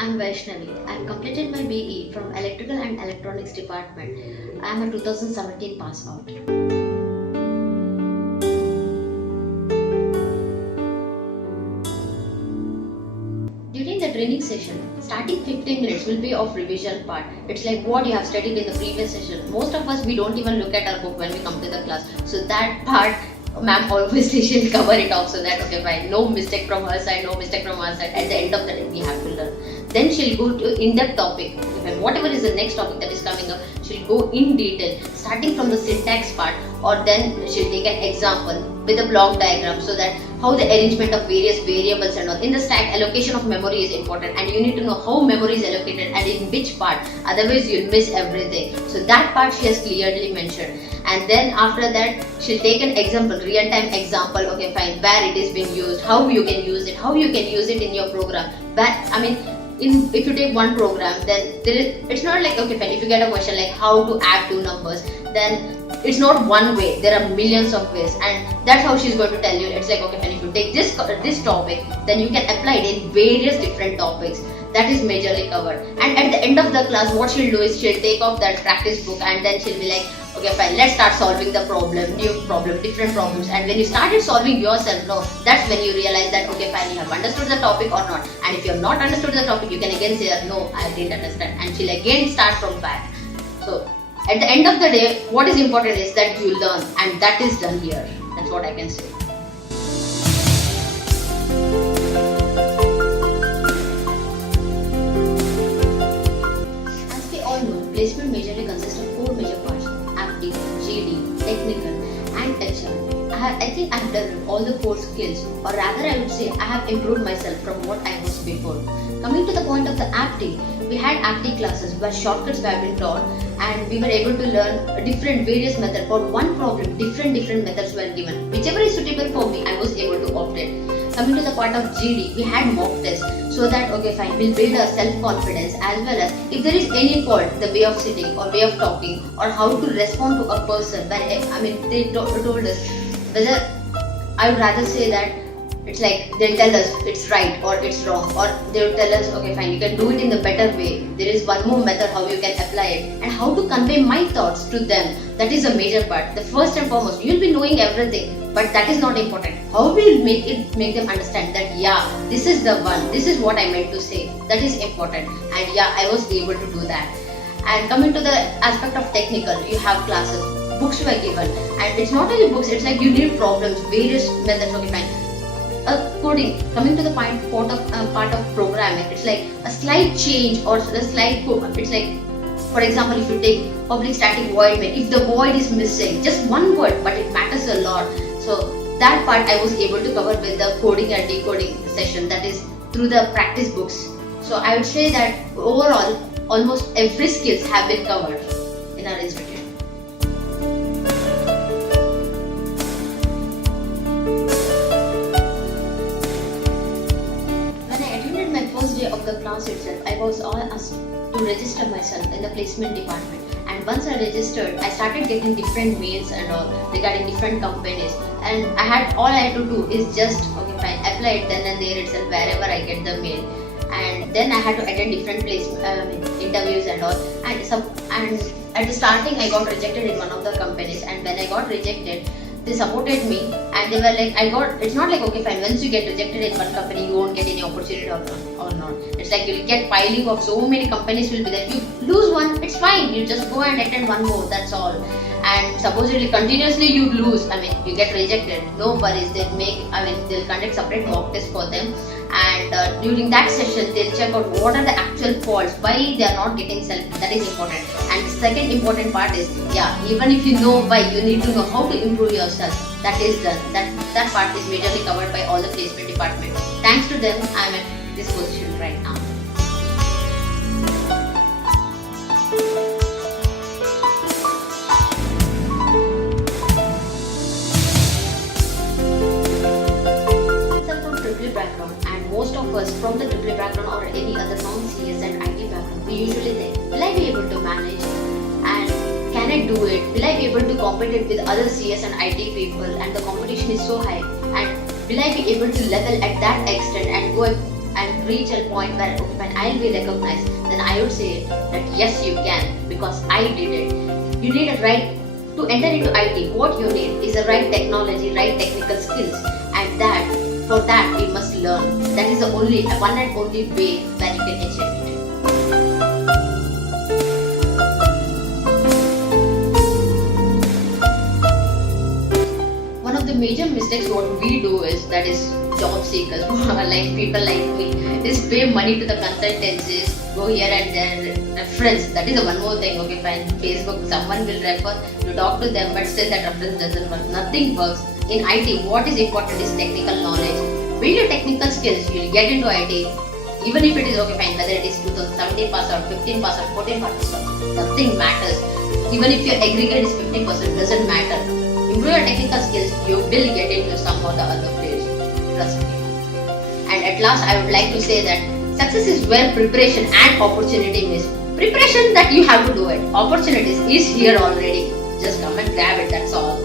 I'm Vaishnavi. I completed my BE from Electrical and Electronics Department. I am a 2017 pass out. During the training session, starting 15 minutes will be of revision part. It's like what you have studied in the previous session. Most of us, we don't even look at our book when we come to the class. So that part, ma'am always she'll cover it off so that okay fine, no mistake from her side, no mistake from our side. At the end of the day, we have to learn. Then she'll go to in-depth topic. Whatever is the next topic that is coming up, she'll go in detail, starting from the syntax part, or then she'll take an example with a block diagram so that how the arrangement of various variables and all. In the stack, allocation of memory is important and you need to know how memory is allocated and in which part, otherwise you'll miss everything. So that part she has clearly mentioned. And then after that, she'll take an example, real-time example, okay fine, where it is being used, how you can use it, how you can use it in your program. If you take one program, then it's not like okay fine, if you get a question like how to add two numbers, then it's not one way, there are millions of ways, and that's how she's going to tell you. It's like okay fine, if you take this topic, then you can apply it in various different topics. That is majorly covered. And at the end of the class, what she'll do is she'll take off that practice book and then she'll be like, okay fine, let's start solving the problem, new problem, different problems. And when you started solving yourself, no, that's when you realize that okay fine, you have understood the topic or not. And if you have not understood the topic, you can again say no, I didn't understand, and she'll again start from back. So at the end of the day, what is important is that you learn, and that is done here. That's what I can say. As we all know, placement majorly consists of four major parts: aptitude, GD, technical, and HR. I think I have developed all the four skills, or rather I would say I have improved myself from what I was before. Coming to the point of the aptitude, we had aptitude classes where shortcuts were being taught and we were able to learn various methods. For one problem, different methods were given. Whichever is suitable for me, I was able to opt it. Coming to the part of GD, we had mock tests so that okay fine, we'll build our self-confidence as well as if there is any fault, the way of sitting or way of talking or how to respond to a person. They told us whether I would rather say that it's like they'll tell us it's right or it's wrong, or they'll tell us okay fine, you can do it in the better way. There is one more method how you can apply it and how to convey my thoughts to them. That is a major part. The first and foremost, you'll be knowing everything, but that is not important. How will you make them understand that yeah, this is the one, this is what I meant to say. That is important, and yeah, I was able to do that. And coming to the aspect of technical, you have classes, books were given, and it's not only books, it's like you need problems, various methods, okay fine. Coding, coming to the part of programming, it's like a slight change or a slight code. It's like, for example, if you take public static void main, if the void is missing, just one word, but it matters a lot. So that part I was able to cover with the coding and decoding session, that is through the practice books. So I would say that overall, almost every skills have been covered in our institute. Of the class itself, I was all asked to register myself in the placement department, and once I registered, I started getting different mails and all regarding different companies, and all I had to do is just okay fine, apply it then and there itself wherever I get the mail. And then I had to attend different interviews and all, and at the starting I got rejected in one of the companies, and when I got rejected, they supported me and they were like, it's not like okay fine, once you get rejected in one company you won't get any opportunity or not. It's like you'll get piling of so many companies will be there. You lose one, it's fine, you just go and attend one more, that's all. And supposedly continuously you lose, you get rejected, no worries, they'll conduct separate mock test for them, and during that session they'll check out what are the actual faults, why they are not getting selected. That is important. And the second important part is even if you know why, you need to know how to improve yourself. That is done. That part is majorly covered by all the placement department. Thanks to them, I am at this position right now. Background, and most of us from the triple background or any other non-CS and IT background, we usually think, will I be able to manage, and can I do it, will I be able to compete with other CS and IT people, and the competition is so high, and will I be able to level at that extent and go and reach a point where okay, fine, I'll be recognized, then I would say that yes, you can, because I did it. You need a right to enter into IT. What you need is a right technology, right technical skills, and that for that we must learn. That is the only one and only way that you can achieve it. One of the major mistakes what we do is that is job seekers, like people like me, is pay money to the consultancies, go here and there, reference. That is one more thing. Okay, fine. Facebook, someone will refer, you talk to them, but still that reference doesn't work. Nothing works. In IT, what is important is technical knowledge. Build your technical skills. You'll get into IT. Even if it is okay, fine. Whether it is 2017 pass out, 15 pass out, 14 pass out, nothing matters. Even if your aggregate is 50%, doesn't matter. Improve your technical skills, you will get into some or the other place. Trust me. And at last, I would like to say that success is where preparation and opportunity meet. Preparation that you have to do it. Opportunities is here already. Just come and grab it. That's all.